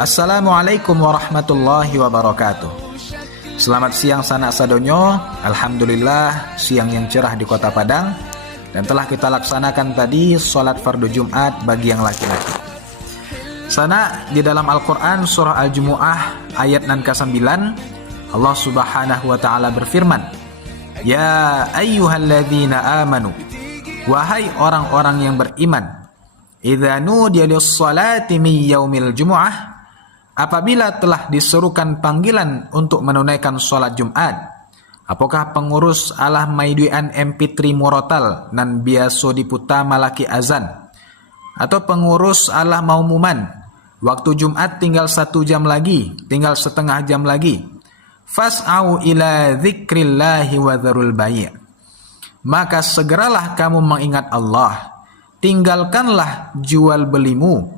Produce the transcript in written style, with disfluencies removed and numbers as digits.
Assalamualaikum warahmatullahi wabarakatuh. Selamat siang sanak sadonyo. Alhamdulillah siang yang cerah di kota Padang. Dan telah kita laksanakan tadi sholat fardu Jumat bagi yang laki-laki. Sana di dalam Al-Quran surah Al-Jumu'ah ayat 9 Allah subhanahu wa ta'ala berfirman, Ya ayyuhalladzina amanu, wahai orang-orang yang beriman, idza nudiya lis-salati min yaumil jumu'ah, apabila telah diserukan panggilan untuk menunaikan sholat Jumat, apakah pengurus alah maiduan MP3 murotal nan biasa diputa malaki azan, atau pengurus alah maumuman, waktu Jumat tinggal 1 jam lagi, tinggal setengah jam lagi, fas'au ila dzikrillahi wa dzarul bai', maka segeralah kamu mengingat Allah, tinggalkanlah jual belimu,